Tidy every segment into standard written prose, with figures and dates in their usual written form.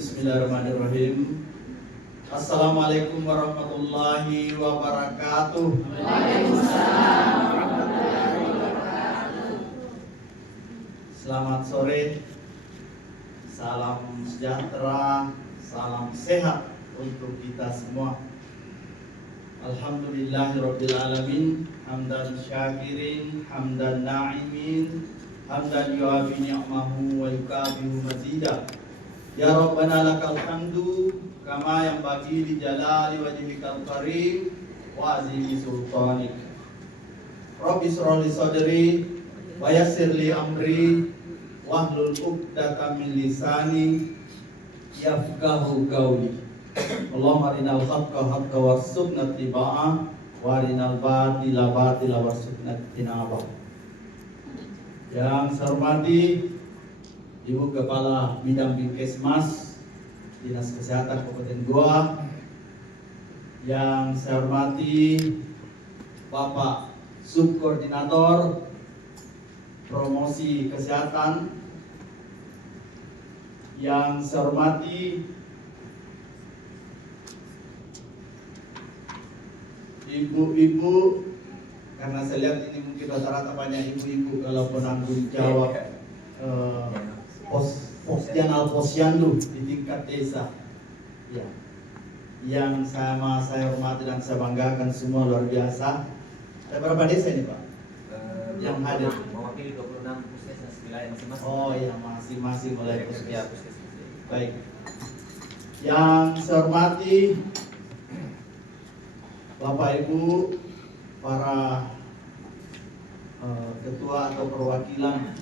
Bismillahirrahmanirrahim. Assalamualaikum warahmatullahi wabarakatuh. Waalaikumsalam warahmatullahi wabarakatuh. Selamat sore. Salam sejahtera, salam sehat untuk kita semua. Alhamdulillahirabbil alamin, hamdan syakirin, hamdan na'imin, hamdan yu'afi ni'mahu wa yukabihu mazida. Ya Rabbana lakal hamdu kama yang bagi di jalali wajhikal karim wa azimi sultanik. Rabbi shrah li sadri wa yassir li amri wahlul 'uqdatam min lisani yafqahu qawli. Allahumma arinal haqqa haqqa warzuqna ittiba'ah wa arinal batila batila warzuqna ijtinabah. Yang saya hormati Ibu Kepala Bidang Binkesmas Dinas Kesehatan Kabupaten Goa, yang saya hormati Bapak Subkoordinator Promosi Kesehatan, yang saya hormati ibu-ibu, karena saya lihat ini mungkin rata-rata banyak ibu-ibu kalau penanggung jawab posyanal posyandu di tingkat desa, ya, yang saya hormati dan saya banggakan semua, luar biasa. Ada berapa desa ini Pak yang hadir? Mewakili 26 puskesmas wilayah masing-masing. Oh iya, masing-masing mulai puskesmas. Baik. Yang saya hormati Bapak Ibu, para ketua atau perwakilan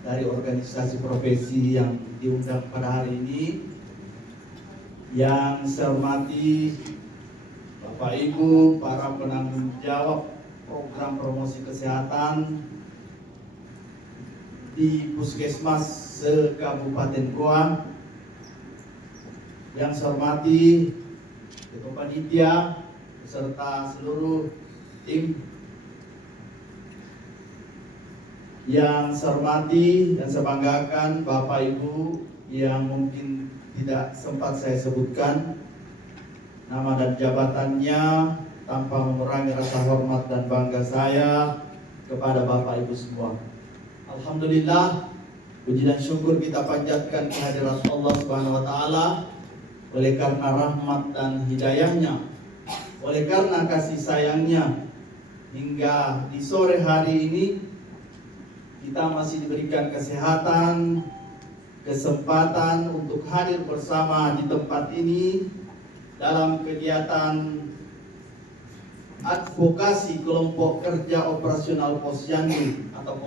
dari organisasi profesi yang diundang pada hari ini, yang saya hormati Bapak Ibu, para penanggung jawab program promosi kesehatan di Puskesmas se-Kabupaten Goa, yang saya hormati Ketua Panitia beserta seluruh tim, yang saya hormati dan saya banggakan Bapak Ibu yang mungkin tidak sempat saya sebutkan nama dan jabatannya, tanpa mengurangi rasa hormat dan bangga saya kepada Bapak Ibu semua. Alhamdulillah, puji dan syukur kita panjatkan kehadirat Allah Subhanahu wa taala oleh karena rahmat dan hidayahnya, oleh karena kasih sayangnya, hingga di sore hari ini kita masih diberikan kesehatan, kesempatan untuk hadir bersama di tempat ini dalam kegiatan advokasi kelompok kerja operasional posyandu atau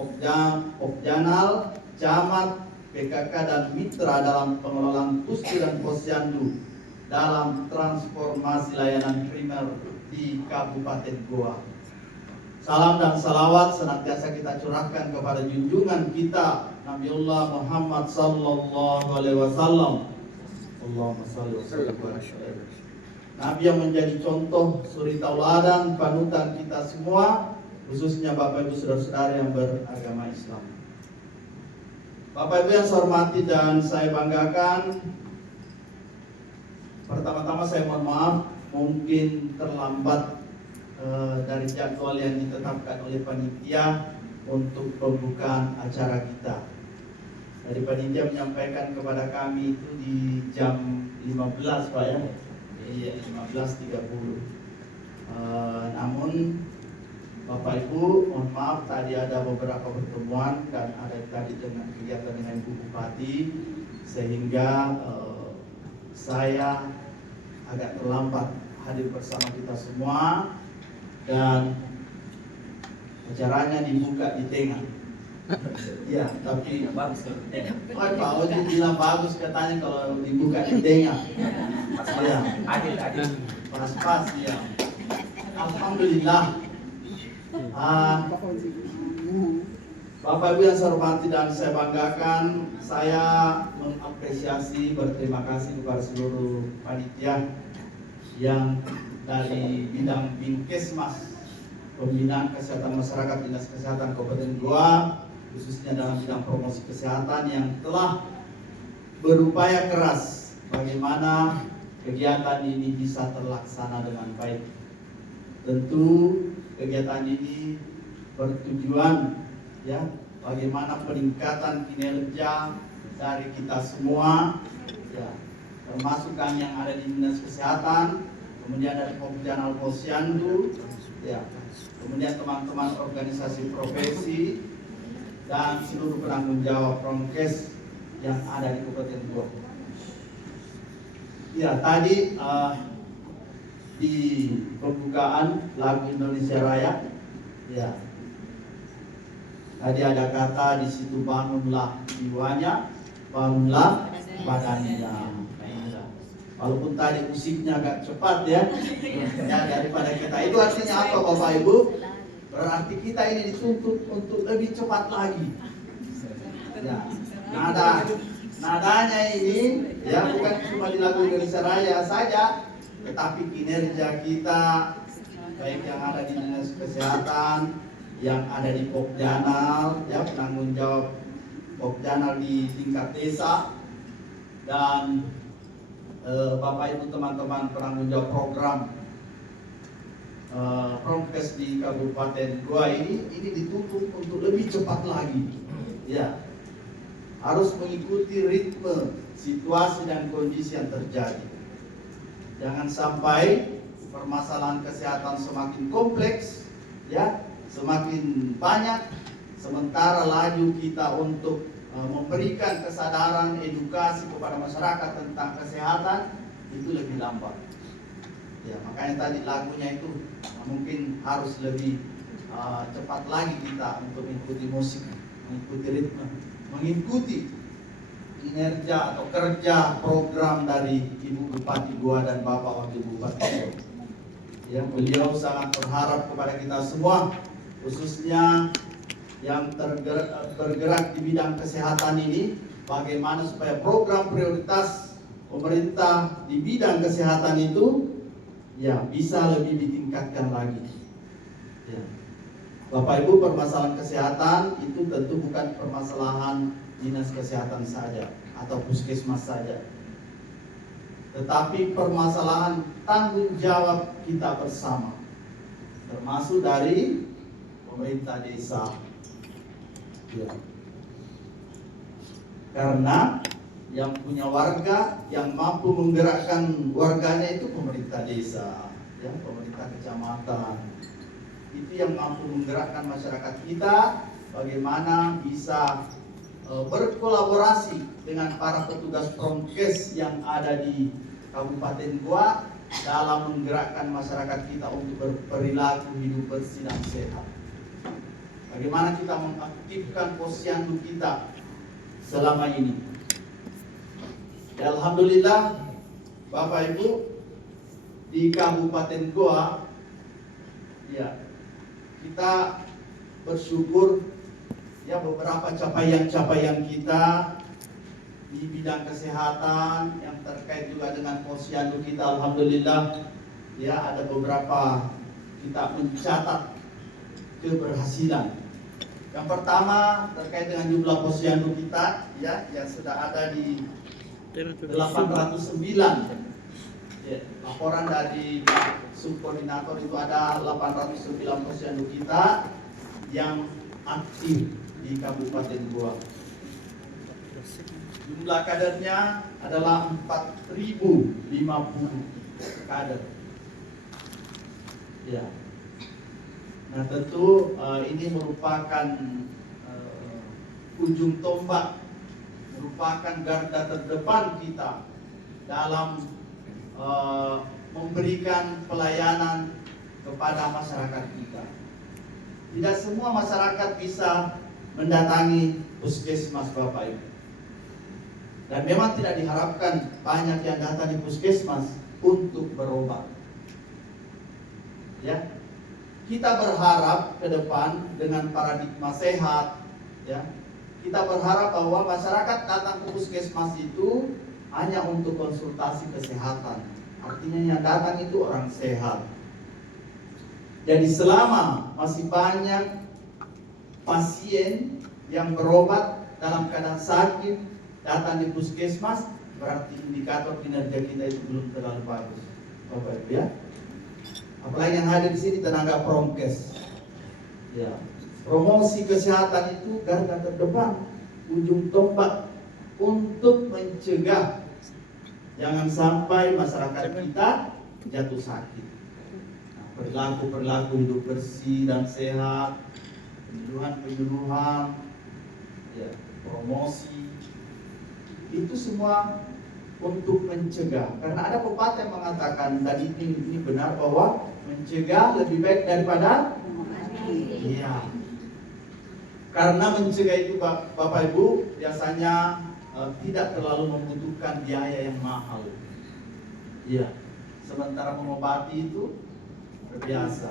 Pokjanal, Camat, PKK dan mitra dalam pengelolaan pusti dan posyandu dalam transformasi layanan primer di Kabupaten Goa. Salam dan salawat senantiasa kita curahkan kepada junjungan kita Nabiullah Muhammad sallallahu alaihi wasallam. Allahumma shalli wa sallim wa barik. Nabi yang menjadi contoh suri tauladan panutan kita semua, khususnya Bapak Ibu saudara-saudara yang beragama Islam. Bapak Ibu yang saya hormati dan saya banggakan, pertama-tama saya mohon maaf mungkin terlambat dari jadwal yang ditetapkan oleh panitia untuk pembukaan acara kita. Dari panitia menyampaikan kepada kami itu di jam 15 Pak ya. Iya, 15.30. Namun Bapak Ibu, mohon maaf tadi ada beberapa pertemuan dan ada tadi dengan kegiatan dengan Ibu Bupati, sehingga saya agak terlambat hadir bersama kita semua, dan acaranya dibuka di tengah. Ya, tapi bagus tuh. Pak Oji bilang bagus katanya kalau dibuka di tengah. Ya, Adil. pas-pas ya. Alhamdulillah. Bapak Ibu yang saya hormati dan saya banggakan, saya mengapresiasi, berterima kasih kepada seluruh panitia yang dari bidang Binkesmas, Pembinaan Kesehatan Masyarakat Dinas Kesehatan Kabupaten Goa, khususnya dalam bidang promosi kesehatan, yang telah berupaya keras bagaimana kegiatan ini bisa terlaksana dengan baik. Tentu kegiatan ini bertujuan ya bagaimana peningkatan kinerja dari kita semua ya, termasuk kami yang ada di Dinas Kesehatan, kemudian dari Pokjanal Posyandu ya, kemudian teman-teman organisasi profesi dan seluruh penanggung jawab Promkes yang ada di Kabupaten Goa. Ya, tadi di pembukaan lagu Indonesia Raya, ya, tadi ada kata di situ, bangunlah jiwanya, bangunlah badannya. Walaupun tadi musiknya agak cepat ya, ya daripada kita. Itu artinya apa Bapak Ibu? Berarti kita ini dituntut untuk lebih cepat lagi. Ya, nadanya ini ya bukan cuma di lagu Indonesia Raya saja, tetapi kinerja kita baik yang ada di Dinas Kesehatan, yang ada di Pokjanal, ya penanggung jawab Pokjanal di tingkat desa, dan Bapak Ibu teman-teman penanggung jawab program Promkes di Kabupaten Goa ini dituntut untuk lebih cepat lagi, ya harus mengikuti ritme situasi dan kondisi yang terjadi. Jangan sampai permasalahan kesehatan semakin kompleks, ya semakin banyak, sementara laju kita untuk memberikan kesadaran edukasi kepada masyarakat tentang kesehatan itu lebih lambat. Ya, makanya tadi lagunya itu mungkin harus lebih cepat lagi kita untuk mengikuti musik, mengikuti ritme, mengikuti kinerja atau kerja program dari Ibu Bupati Goa dan Bapak Wakil Bupati Goa. Ya, beliau sangat berharap kepada kita semua, khususnya yang bergerak di bidang kesehatan ini, bagaimana supaya program prioritas pemerintah di bidang kesehatan itu ya bisa lebih ditingkatkan lagi. Ya. Bapak Ibu, permasalahan kesehatan itu tentu bukan permasalahan dinas kesehatan saja atau puskesmas saja, tetapi permasalahan tanggung jawab kita bersama, termasuk dari pemerintah desa. Ya. Karena yang punya warga, yang mampu menggerakkan warganya itu pemerintah desa, ya, pemerintah kecamatan. Itu yang mampu menggerakkan masyarakat kita, bagaimana bisa berkolaborasi dengan para petugas Promkes yang ada di Kabupaten Goa dalam menggerakkan masyarakat kita untuk berperilaku hidup bersih dan sehat. Bagaimana kita mengaktifkan posyandu kita selama ini. Ya, alhamdulillah Bapak Ibu di Kabupaten Goa, ya kita bersyukur ya beberapa capaian-capaian kita di bidang kesehatan yang terkait juga dengan posyandu kita. Alhamdulillah ya ada beberapa kita mencatat keberhasilan. Yang pertama terkait dengan jumlah posyandu kita ya yang sudah ada di 809. Ya, laporan dari subkoordinator itu ada 809 posyandu kita yang aktif di Kabupaten Goa. Jumlah kadernya adalah 4.050 kader. Ya. Nah tentu ini merupakan ujung tombak, merupakan garda terdepan kita dalam memberikan pelayanan kepada masyarakat kita. Tidak semua masyarakat bisa mendatangi puskesmas Bapak Ibu. Dan memang tidak diharapkan banyak yang datang di puskesmas untuk berobat. Ya. Kita berharap ke depan dengan paradigma sehat, ya. Kita berharap bahwa masyarakat datang ke puskesmas itu hanya untuk konsultasi kesehatan. Artinya yang datang itu orang sehat. Jadi selama masih banyak pasien yang berobat dalam keadaan sakit datang di puskesmas, berarti indikator kinerja kita itu belum terlalu bagus, Bapak Ibu ya. Apalagi yang hadir di sini tenaga promkes, ya. Promosi kesehatan itu garda terdepan, ujung tombak untuk mencegah jangan sampai masyarakat kita jatuh sakit. Perilaku hidup bersih dan sehat, penyuluhan, ya, promosi, itu semua untuk mencegah. Karena ada pepatah yang mengatakan, dan ini benar, bahwa mencegah lebih baik daripada iya. Karena mencegah itu Bapak Ibu biasanya tidak terlalu membutuhkan biaya yang mahal. Iya. Sementara mengobati itu biasa,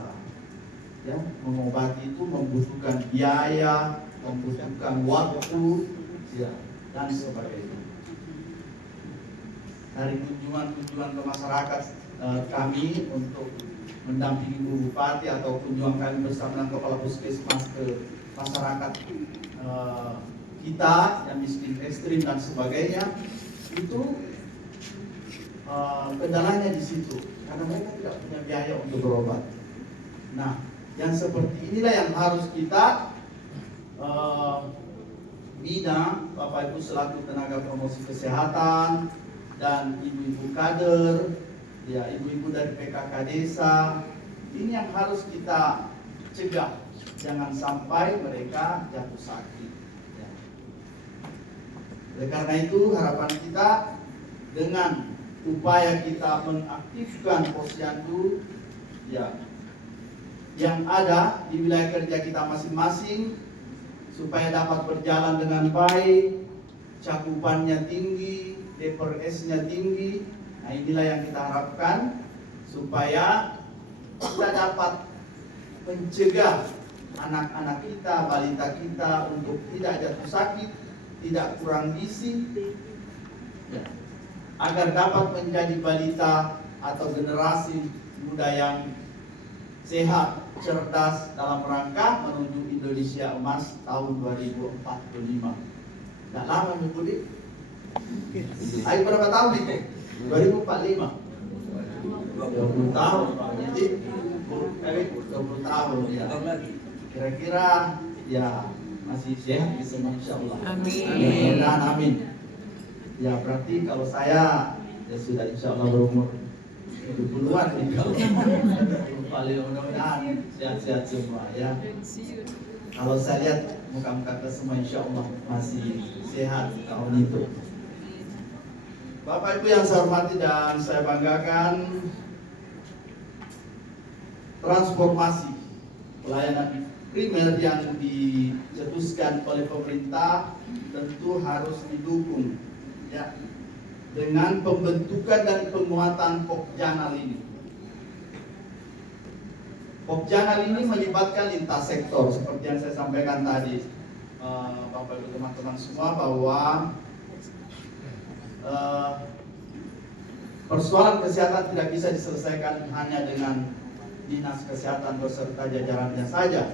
ya, mengobati itu membutuhkan biaya, membutuhkan waktu, ya, dan sebagainya. Dari kunjungan ke masyarakat kami untuk mendampingi Bu Bupati atau kunjungan kami bersama dengan Kepala Puskesmas ke masyarakat kita yang miskin ekstrim dan sebagainya, itu kendalanya di situ. Karena mereka tidak punya biaya untuk berobat. Nah, yang seperti inilah yang harus kita bina, Bapak Ibu selaku tenaga promosi kesehatan dan ibu-ibu kader, ya, ibu-ibu dari PKK desa. Ini yang harus kita cegah, jangan sampai mereka jatuh sakit. Ya. Oleh karena itu harapan kita dengan upaya kita mengaktifkan posyandu, ya, yang ada di wilayah kerja kita masing-masing supaya dapat berjalan dengan baik, cakupannya tinggi, DPRS-nya tinggi. Nah, inilah yang kita harapkan supaya kita dapat mencegah anak-anak kita, balita kita untuk tidak jatuh sakit, tidak kurang gizi, ya, agar dapat menjadi balita atau generasi muda yang sehat, cerdas dalam rangka menuju Indonesia Emas tahun 2045. Tidak lama nih Budi. Ayo berapa tahun itu? 2045. 20 tahun Pak. Jadi 20 tahun ya. Kira-kira ya masih sehat di semua insyaallah. Amin. Amin. Ya berarti kalau saya ya sudah insyaallah berumur 70-an nih kalau paling mudah-mudahan sehat-sehat semua ya. Kalau saya lihat muka-muka kita semua insyaallah masih sehat tahun itu. Bapak Ibu yang saya hormati dan saya banggakan, transformasi pelayanan primer yang dicetuskan oleh pemerintah tentu harus didukung, ya, dengan pembentukan dan penguatan Pokjanal ini. Pokjanal ini melibatkan lintas sektor seperti yang saya sampaikan tadi, Bapak Ibu teman-teman semua, bahwa persoalan kesehatan tidak bisa diselesaikan hanya dengan dinas kesehatan beserta jajarannya saja,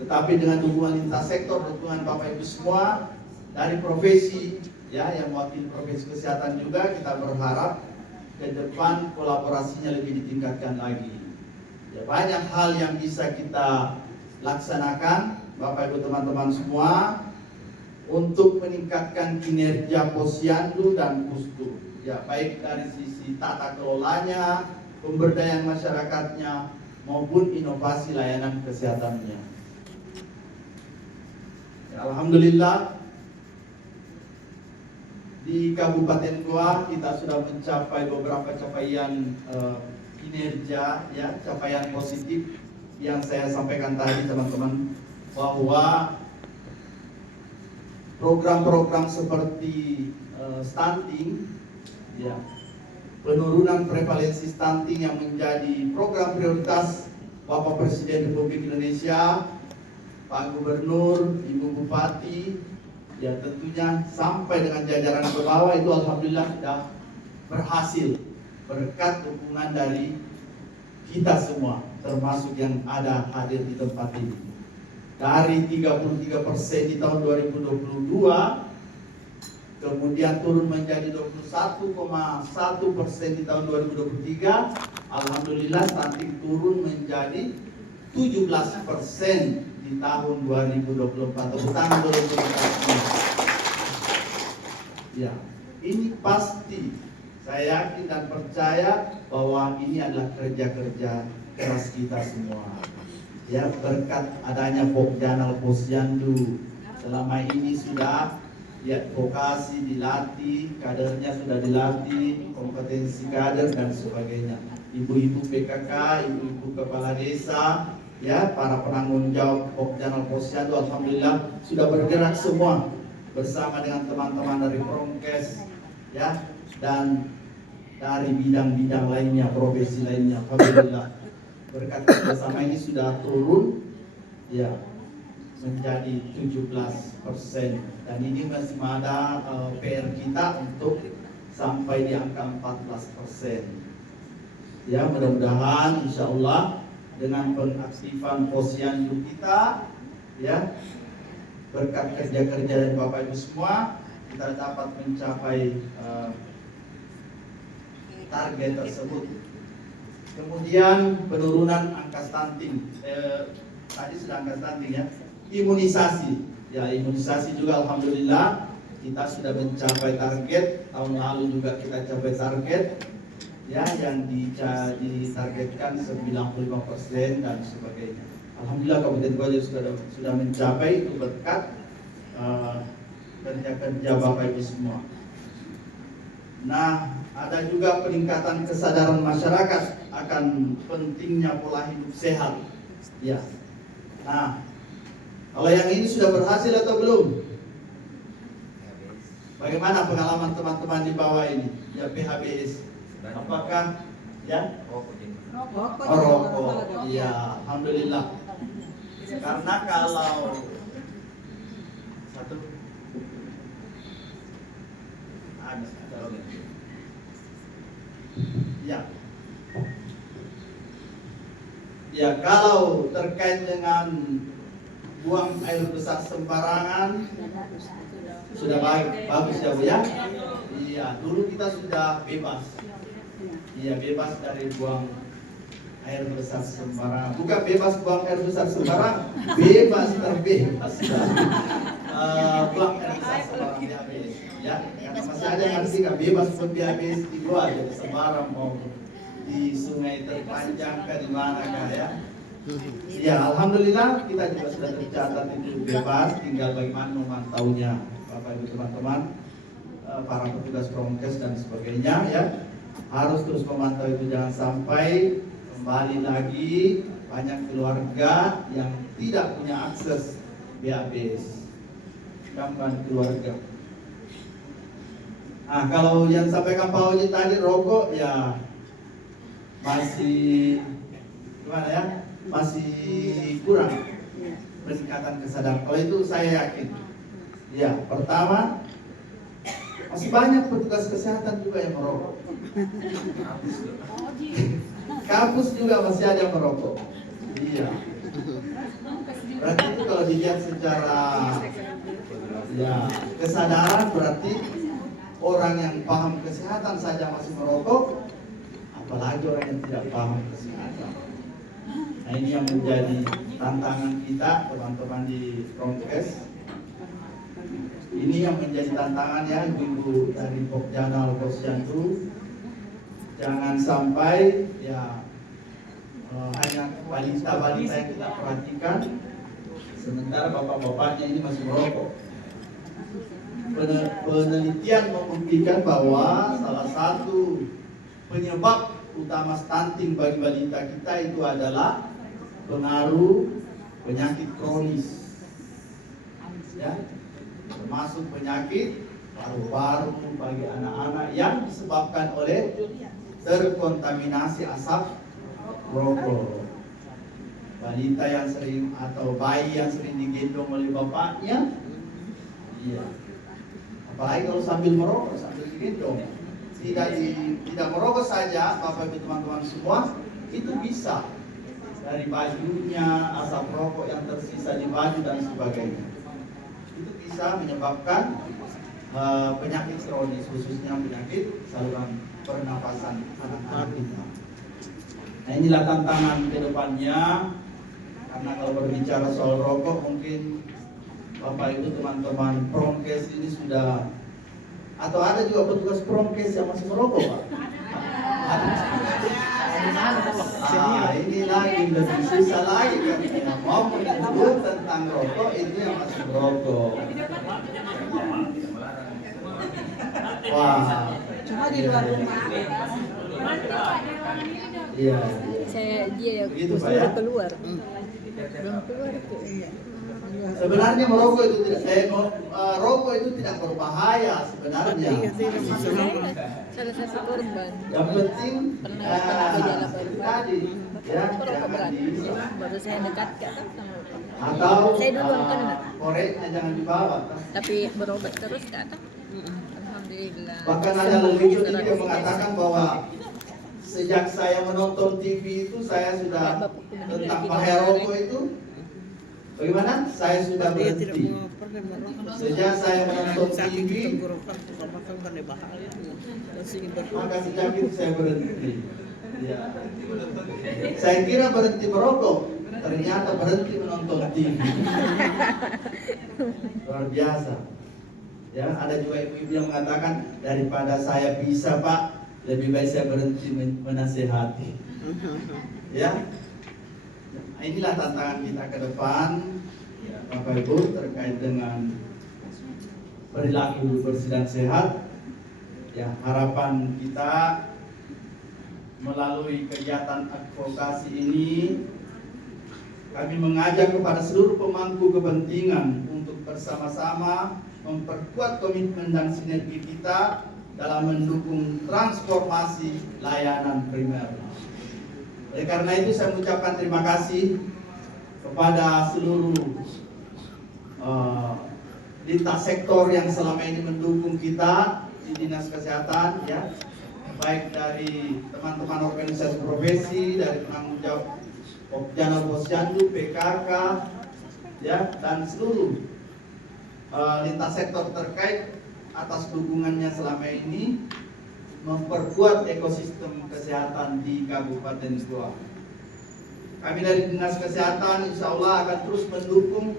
tetapi dengan dukungan lintas sektor, dukungan Bapak Ibu semua dari profesi, ya, yang mewakili profesi kesehatan juga. Kita berharap ke depan kolaborasinya lebih ditingkatkan lagi. Ya, banyak hal yang bisa kita laksanakan, Bapak Ibu teman-teman semua, untuk meningkatkan kinerja posyandu dan pusdu, ya, baik dari sisi tata kelolanya, pemberdayaan masyarakatnya, maupun inovasi layanan kesehatannya. Ya, alhamdulillah di Kabupaten Goa kita sudah mencapai beberapa capaian kinerja, ya, capaian positif yang saya sampaikan tadi teman-teman, bahwa program-program seperti stunting, ya, penurunan prevalensi stunting yang menjadi program prioritas Bapak Presiden Republik Indonesia, Pak Gubernur, Ibu Bupati, ya, tentunya sampai dengan jajaran ke bawah itu alhamdulillah sudah berhasil berkat dukungan dari kita semua, termasuk yang ada hadir di tempat ini. Dari 33% di tahun 2022 kemudian turun menjadi 21,1% di tahun 2023. Alhamdulillah stunting turun menjadi 17% di tahun 2024. Tepuk tangan dulu untuk kita semua. Ya, ini pasti saya yakin dan percaya bahwa ini adalah kerja-kerja keras kita semua. Ya, berkat adanya Pokjanal Posyandu selama ini sudah vokasi dilatih, kadernya sudah dilatih, kompetensi kader dan sebagainya. Ibu-ibu PKK, ibu-ibu kepala desa, ya, para penanggung jawab Pokjanal Posyandu, alhamdulillah sudah bergerak semua bersama dengan teman-teman dari Promkes, ya, dan dari bidang-bidang lainnya, profesi lainnya. Alhamdulillah berkat bersama ini sudah turun, ya, menjadi 17%, dan ini masih ada PR kita untuk sampai di angka 14%. Ya, mudah-mudahan insya Allah dengan pengaktifan posyandu kita, ya, berkat kerja-kerja dari Bapak Ibu semua, kita dapat mencapai target tersebut. Kemudian penurunan angka stunting, tadi sudah angka stunting, ya. Imunisasi, ya, imunisasi juga alhamdulillah kita sudah mencapai target. Tahun lalu juga kita capai target, ya, yang ditargetkan 95% dan sebagainya. Alhamdulillah Kabupaten Koja sudah mencapai itu berkat kerja-kerja Bapak Ibu semua. Nah, ada juga peningkatan kesadaran masyarakat akan pentingnya pola hidup sehat. Ya. Nah, kalau yang ini sudah berhasil atau belum? Bagaimana pengalaman teman-teman di bawah ini? Ya, PHBS. Apakah, ya? Rokok. Ya, alhamdulillah. Karena kalau satu ada ya. Ya, kalau terkait dengan buang air besar sembarangan sudah bagus ya Bu ya. Iya, dulu kita sudah bebas. Iya, bebas dari buang air besar sembarangan. Bukan bebas buang air besar sembarangan, bebas terbebas dari buang air besar sembarangan di habis. Ya, karena masih ada yang artikan bebas pun di habis di luar, jadi sembarang mau di sungai terpanjang ke di mana kan, ya. Ya, alhamdulillah kita juga sudah tercatat itu bebas, tinggal bagaimana memantaunya Bapak Ibu teman-teman, para petugas Promkes dan sebagainya, ya. Harus terus memantau itu, jangan sampai kembali lagi banyak keluarga yang tidak punya akses BABS. Gangguan keluarga. Nah, kalau yang sampaikan Pak Oji tadi rokok, ya masih gimana ya? Masih kurang peningkatan kesadaran. Kalau itu saya yakin. Ya, pertama masih banyak petugas kesehatan juga yang merokok. Kampus juga masih ada yang merokok. Iya. Berarti itu kalau dilihat secara ya kesadaran, berarti orang yang paham kesehatan saja masih merokok, apalagi orang yang tidak paham kesehatan. Nah, ini yang menjadi tantangan kita teman-teman di Promkes. Ini yang menjadi tantangan, ya, ibu dari Pokjanal Posyandu. Jangan sampai ya hanya balita-balita yang kita perhatikan, sementara bapak-bapaknya ini masih merokok. Penelitian membuktikan bahwa salah satu penyebab utama stunting bagi balita kita itu adalah pengaruh penyakit kronis, ya, termasuk penyakit paru-paru bagi anak-anak yang disebabkan oleh terkontaminasi asap rokok. Balita yang sering atau bayi yang sering digendong oleh bapaknya, iya. Apalagi kalau sambil merokok, sambil digendong. Tidak merokok saja, Bapak Ibu teman-teman semua, itu bisa dari bajunya, asap rokok yang tersisa di baju dan sebagainya. Itu bisa menyebabkan penyakit kronis, khususnya penyakit saluran pernapasan anak-anak kita. Nah, inilah tantangan ke depannya, karena kalau berbicara soal rokok mungkin Bapak Ibu teman-teman Promkes ini sudah, atau ada juga petugas Promkes yang masih merokok, Pak? Nah, ini lagi lebih susah lagi kan, mau menyebut tentang rokok itu yang masih merokok. Wah, Cuma di luar rumah. iya. Dia yang Begitu, Pak, ya? keluar. Belum keluar tuh. Iya. Sebenarnya merokok itu rokok itu tidak berbahaya sebenarnya. Salah satu korban. Yang penting Pernah gejala itu baru. tadi ya, Merokok jangan berat. di Baru saya dekatkan sama atau saya duluan kena. koreknya jangan dibawa. tapi berobat terus ke atas. Alhamdulillah. Bahkan ada leluhur ini yang mengatakan bahwa sejak saya menonton TV itu saya sudah tentang bahaya rokok itu bagaimana? Saya sudah berhenti. Sejak saya menonton TV, maka sejak itu saya berhenti. Ya. Saya kira berhenti merokok, ternyata berhenti menonton TV. Luar biasa. Ya, ada juga ibu-ibu yang mengatakan daripada saya bisa, Pak, lebih baik saya berhenti menasehati. Ya. Nah, inilah tantangan kita ke depan, ya, Bapak Ibu, terkait dengan perilaku bersih dan sehat. Ya, harapan kita melalui kegiatan advokasi ini, kami mengajak kepada seluruh pemangku kepentingan untuk bersama-sama memperkuat komitmen dan sinergi kita dalam mendukung transformasi layanan primer. Oleh karena itu saya mengucapkan terima kasih kepada seluruh lintas sektor yang selama ini mendukung kita di Dinas Kesehatan, ya, baik dari teman-teman organisasi profesi, dari penanggung jawab Pokjanal Posyandu, PKK, ya, dan seluruh lintas sektor terkait atas dukungannya selama ini memperkuat ekosistem kesehatan di Kabupaten Goa. Kami dari Dinas Kesehatan insya Allah akan terus mendukung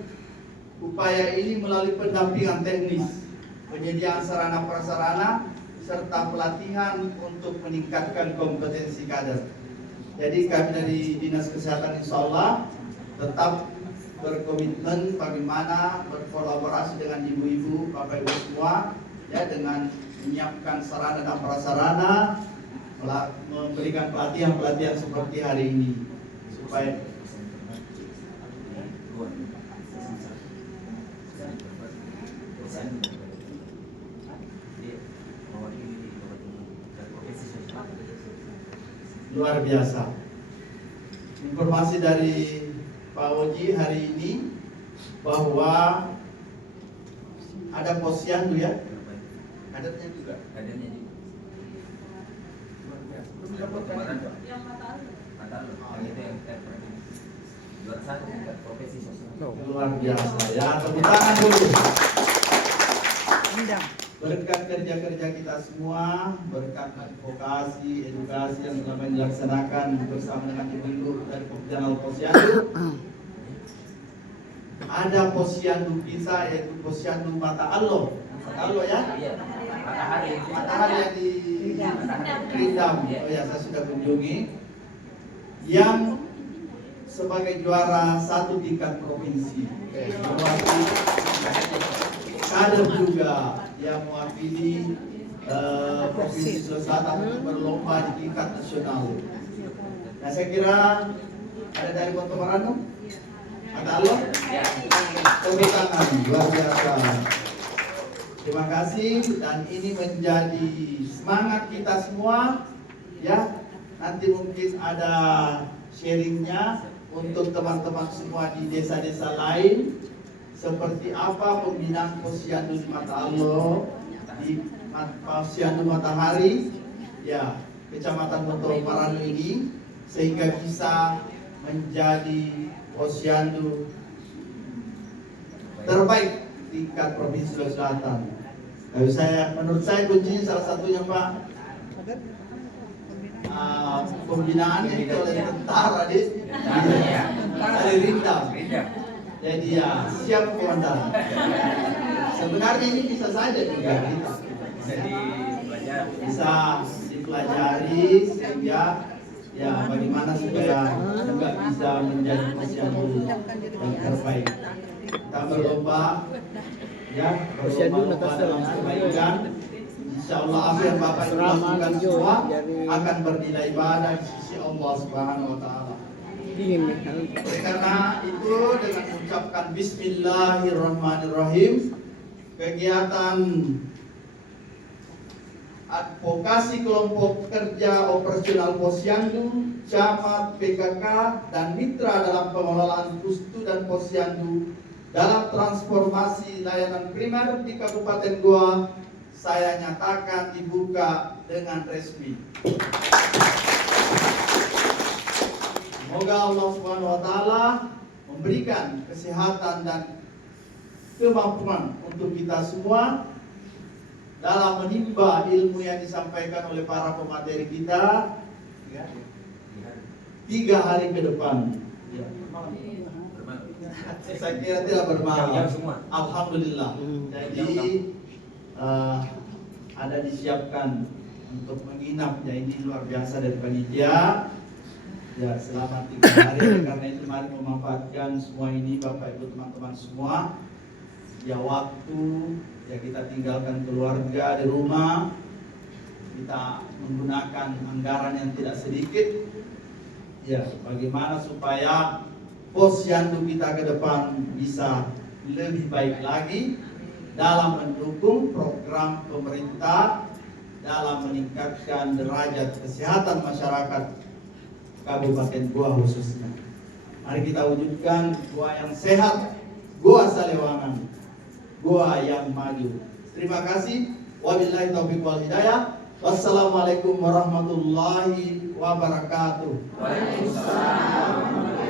upaya ini melalui pendampingan teknis, penyediaan sarana prasarana, serta pelatihan untuk meningkatkan kompetensi kader. Jadi kami dari Dinas Kesehatan insya Allah tetap berkomitmen bagaimana berkolaborasi dengan ibu-ibu, bapak ibu semua, ya, dengan menyiapkan sarana dan prasarana, memberikan pelatihan-pelatihan seperti hari ini supaya luar biasa. Informasi dari Pak Oji hari ini bahwa ada posyandu, ya, kadernya juga. Kadernya juga. Belum dapatkan juga. Yang itu yang juara satu tingkat profesi sosial. Luar biasa, ya, tepuk tangan dulu. Berkat kerja-kerja kita semua, berkat advokasi, edukasi yang selama ini dilaksanakan bersama dengan ibu-ibu dari Pokjanal Posyandu, ada posyandu kita yaitu posyandu Mata Allah. Mata Allah, ya? Iya. Matahari. Matahari yang di Rindam. Oh ya, saya sudah kunjungi. Yang sebagai juara satu tingkat provinsi. Mewakili kader juga yang mewakili Provinsi Sulawesi Selatan untuk berlomba di tingkat nasional. Nah, saya kira ada dari Kota Marano. Ada Allah. Tepuk tangan, luar biasa. Terima kasih, dan ini menjadi semangat kita semua, ya. Nanti mungkin ada sharingnya untuk teman-teman semua di desa-desa lain, seperti apa pembinaan posyandu di Mata Allah, di posyandu Matahari, ya, Kecamatan Moto Marano ini, sehingga bisa menjadi posyandu terbaik tingkat Provinsi Sulawesi Selatan. Menurut saya kuncinya salah satunya Pak, pembinaannya itu oleh tentara di Rindam. Jadi ya siap komandan. Sebenarnya ini bisa saja juga kita. Bisa dipelajari sehingga ya bagaimana supaya juga bisa menjadi posyandu yang terbaik. Kita berlomba ya, berlomba dalam kebaikan. Insya Allah apa yang Bapak Ibu lakukan semua akan bernilai ibadah di sisi Allah Subhanahu Wa Taala. Oleh karena itu dengan mengucapkan Bismillahirrahmanirrahim, kegiatan advokasi kelompok kerja operasional posyandu, camat, PKK, dan mitra dalam pengelolaan Pustu dan Posyandu dalam transformasi layanan primer di Kabupaten Goa saya nyatakan dibuka dengan resmi. Semoga Allah Subhanahu Wa Taala memberikan kesehatan dan kemampuan untuk kita semua dalam menimba ilmu yang disampaikan oleh para pemateri kita 3 hari ke depan. Saya kira tidak bermalam. Alhamdulillah. Jadi ada disiapkan untuk menginap ya, ini luar biasa dari panitia. Ya selama 3 hari. Karena itu mari memanfaatkan semua ini Bapak Ibu teman-teman semua. Ya waktu ya kita tinggalkan keluarga di rumah, kita menggunakan anggaran yang tidak sedikit. Ya, bagaimana supaya posyandu kita ke depan bisa lebih baik lagi dalam mendukung program pemerintah dalam meningkatkan derajat kesehatan masyarakat Kabupaten Goa khususnya. Mari kita wujudkan Goa yang sehat, Goa Salewangan, Goa yang maju. Terima kasih. Wabillahi taufiq wal hidayah. Wassalamualaikum warahmatullahi wabarakatuh. Waalaikumsalam.